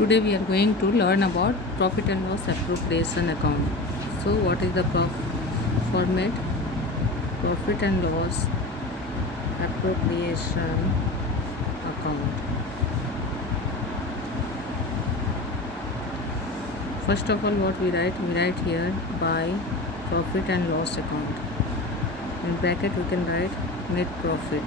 Today we are going to learn about profit and loss appropriation account. So what is the format? Profit and loss appropriation account. First of all, what we write? We write here by profit and loss account. In bracket we can write net profit.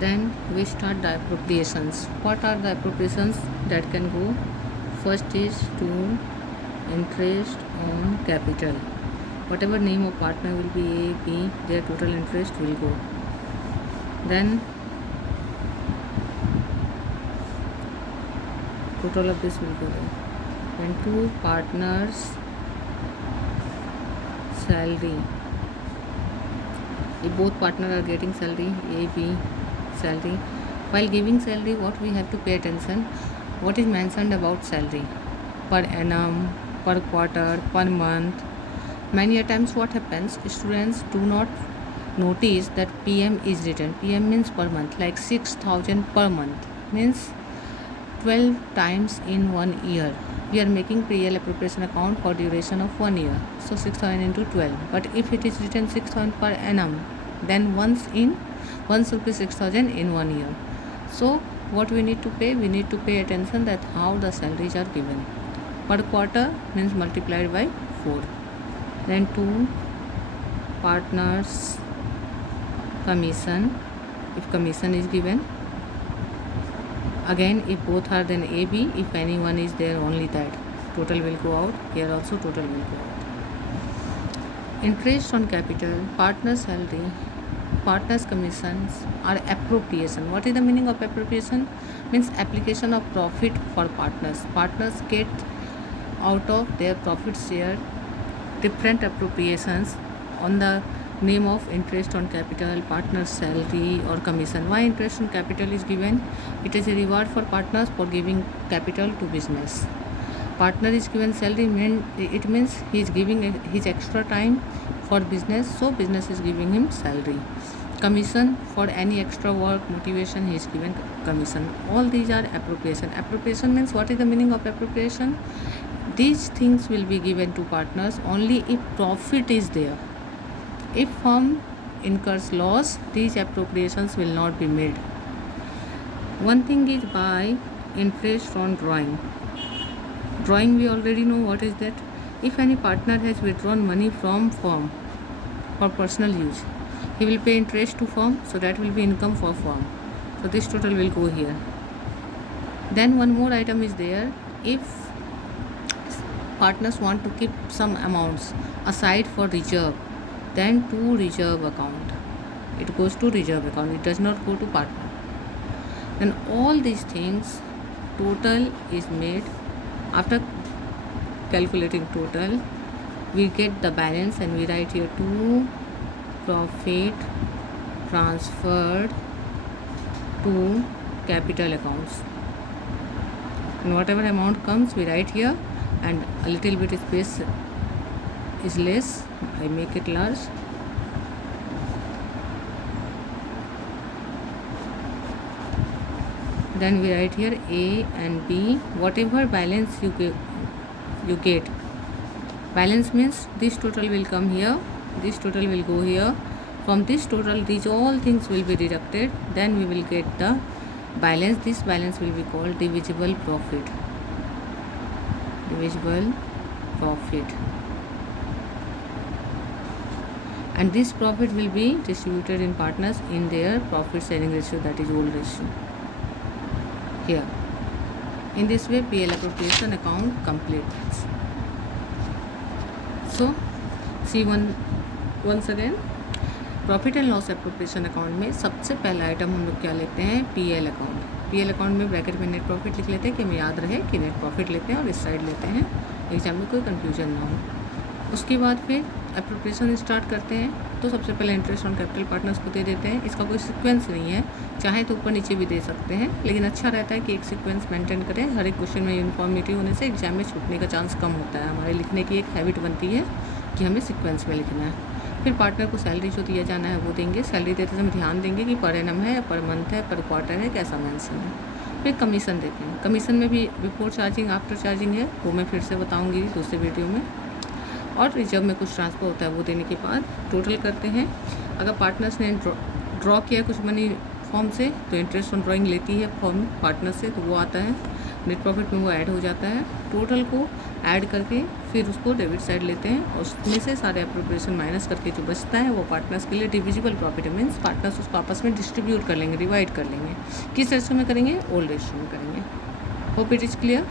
Then we start the appropriations. What are the appropriations that can go? First is to interest on capital. Whatever name of partner will be A, B, their total interest will go. Then total of this will go there. Then two partners salary. If both partners are getting salary, A, B salary, while giving salary, what we have to pay attention, what is mentioned about salary per annum, per quarter, per month. Many a times what happens, students do not notice that PM is written. PM means per month, like 6,000 per month means 12 times in 1 year. We are making PL appropriation account for duration of 1 year, so 6,000 into 12. But if it is written 6,000 per annum, then once rupees 6,000 in 1 year. So what we need to pay? We need to pay attention that how the salaries are given. Per quarter means multiplied by 4. Then two partners commission. If commission is given, again if both are, then AB. If anyone is there, only that total will go out. Here also total will go out. Interest on capital, partner salary, partners commissions are appropriation. What is the meaning of appropriation? Means application of profit for partners. Partners get out of their profit share different appropriations on the name of interest on capital, partner salary or commission. Why interest on capital is given? It is a reward for partners for giving capital to business. Partner is given salary, it means he is giving his extra time for business, so business is giving him salary. Commission, for any extra work, motivation, he is given commission. All these are appropriation. Appropriation means, what is the meaning of appropriation? These things will be given to partners only if profit is there. If firm incurs loss, these appropriations will not be made. One thing is by interest on drawing. Drawing, we already know what is that. If any partner has withdrawn money from firm for personal use, he will pay interest to firm, so that will be income for firm. So this total will go here. Then one more item is there. If partners want to keep some amounts aside for reserve, then to reserve account. It goes to reserve account. It does not go to partner. Then all these things, total is made. After calculating total, we get the balance and we write here to profit transferred to capital accounts. And whatever amount comes, we write here, and a little bit space is less. I make it large. Then we write here A and B. Whatever balance you get. Balance means this total will come here, this total will go here. From this total, these all things will be deducted. Then we will get the balance. This balance will be called divisible profit. Divisible profit. And this profit will be distributed in partners in their profit sharing ratio, that is old ratio. Here. In this way, PL appropriation account completes. So, see once again, profit and loss appropriation account में सबसे पहला item हम लोग क्या लेते हैं? PL account. PL account में bracket में नेट प्रॉफिट लिख लेते हैं कि हमें याद रहे कि नेट प्रॉफिट लेते हैं और इस साइड लेते हैं, एग्जाम में कोई कन्फ्यूजन ना हो. उसके बाद फिर एप्रोप्रिएशन स्टार्ट करते हैं. तो सबसे पहले इंटरेस्ट ऑन कैपिटल पार्टनर्स को दे देते हैं. इसका कोई सीक्वेंस नहीं है, चाहे तो ऊपर नीचे भी दे सकते हैं, लेकिन अच्छा रहता है कि एक सीक्वेंस मेंटेन करें. हर एक क्वेश्चन में यूनिफॉर्मिटी होने से एग्जाम में छूटने का चांस कम होता है. हमारे लिखने की एक हैबिट बनती है कि हमें सीक्वेंस में लिखना है. फिर पार्टनर को सैलरी जो दिया जाना है वो देंगे। सैलरी देते समय ध्यान देंगे कि पर एनम है, पर मंथ है, पर क्वार्टर है, कैसा मेंशन है। फिर कमीशन देते हैं। कमीशन में भी बिफोर चार्जिंग आफ्टर चार्जिंग है, वो मैं फिर से बताऊँगी दूसरे वीडियो में। और रिजर्व में कुछ ट्रांसफ़र होता है, वो देने के बाद टोटल करते हैं। अगर पार्टनर्स ने ड्रॉ किया कुछ मनी फॉर्म से तो इंटरेस्ट ऑन ड्राइंग लेती है फॉर्म पार्टनर से, तो वो आता है नेट प्रॉफिट में, वो ऐड हो जाता है। टोटल को ऐड करके फिर उसको डेबिट साइड लेते हैं और उसमें से सारे अप्रोप्रिएशन माइनस करके जो बचता है वो पार्टनर्स के लिए डिविजिबल प्रॉफिट है। मीन्स पार्टनर्स उसको आपस में डिस्ट्रीब्यूट कर लेंगे, डिवाइड कर लेंगे। किस रेशो में करेंगे? ओल्ड रेशो में करेंगे। Hope it is clear.